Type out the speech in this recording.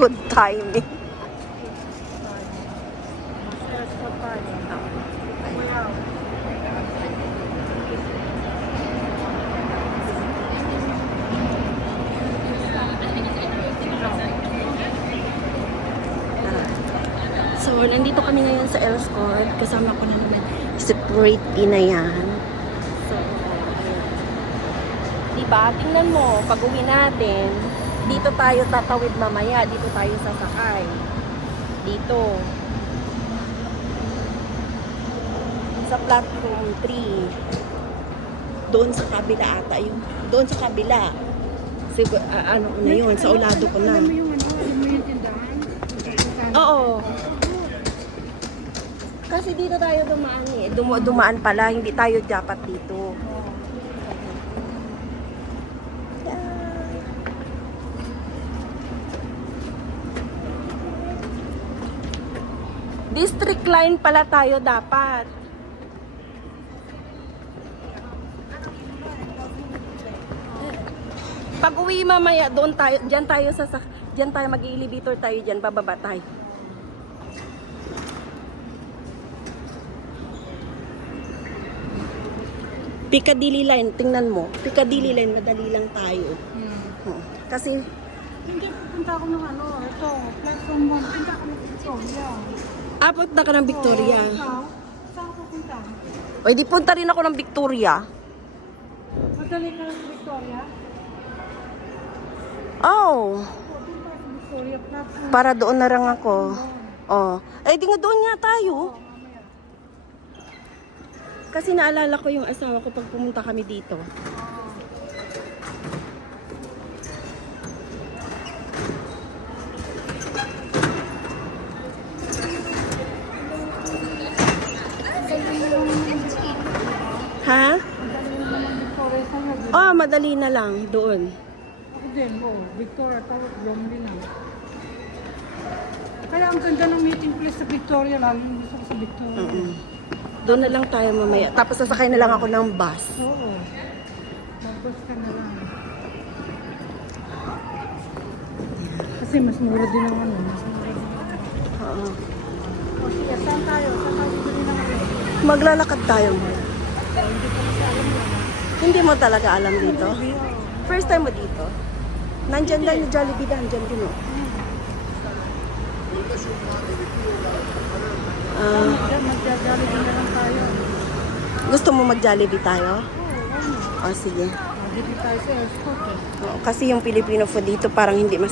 Good timing. So, nandito kami ngayon sa Els Court. Kasama ko na naman si Pretty na yan. So, ayan. Diba? Tingnan mo, pag uwi natin, dito tayo tatawid mamaya. Dito tayo sasakay. Dito. Sa platform 3. Doon sa kabila ata yung. Doon sa kabila. Ano ko na yun? Sa ulado ko na. Oo. Kasi dito tayo dumaan eh. Dumaan pala, hindi tayo dapat dito. District line pala tayo dapat. Pag uwi mamaya, doon tayo, diyan tayo mag-elevator tayo diyan, bababa tayo. Piccadilly line, tingnan mo. Piccadilly line, madali lang tayo. Kasi Hindi, pupunta ako ng ito, platform 1. Punta ako ng Victoria. abot na ka ng Victoria. Ikaw? Saan ka pupunta? O, di punta rin ako ng Victoria. Madali ka ng Victoria? Oh, Punta ako ng Victoria, platform para doon na lang ako. Oh, eh di nga doon nga tayo. mamaya. Kasi naalala ko yung asawa ko pag pumunta kami dito. Ha? Madali naman ng Victoria sa'yo. di ba? Oh, madali na lang doon. Ako din, Victoria, tapos Bromley na. Kaya ang ganda ng meeting place sa Victoria, lalo yung gusto ko sa Victoria. Doon na lang tayo mamaya. Tapos sasakay na lang ako ng bus. Oo. Mag-bus ka na lang. Kasi mas mura din ang mas mura din ang Oo. O sige, saan tayo? Saan tayo bili ng Maglalakad tayo. Hindi mo talaga alam dito? First time mo dito? Nandyan lang yung Jollibee, nandyan din oh. Magja-Jollibee na lang tayo. Gusto mo mag-Jollibee tayo? Oo, ano? O sige. Dito tayo sa escort eh. Oo, kasi yung Filipino food dito parang hindi